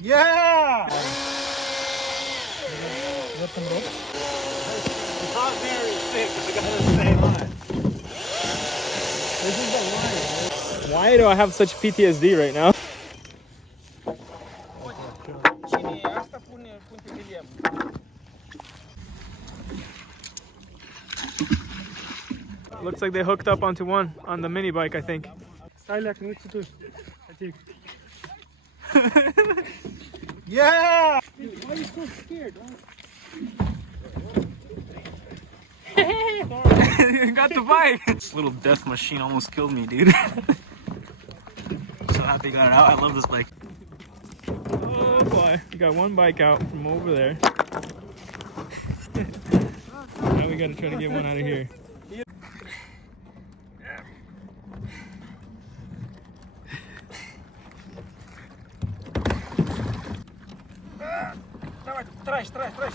Yeah! What rope? Not very thick, but I gotta stay on. This is the line. Why do I have such PTSD right now? Looks like they hooked up onto one on the mini bike, I think. Yeah! Dude, why are you so scared? Got the bike! This little death machine almost killed me, dude. So happy I got it out. I love this bike. Oh boy, we got one bike out from over there. Now we gotta try to get one out of here. Давай, трась.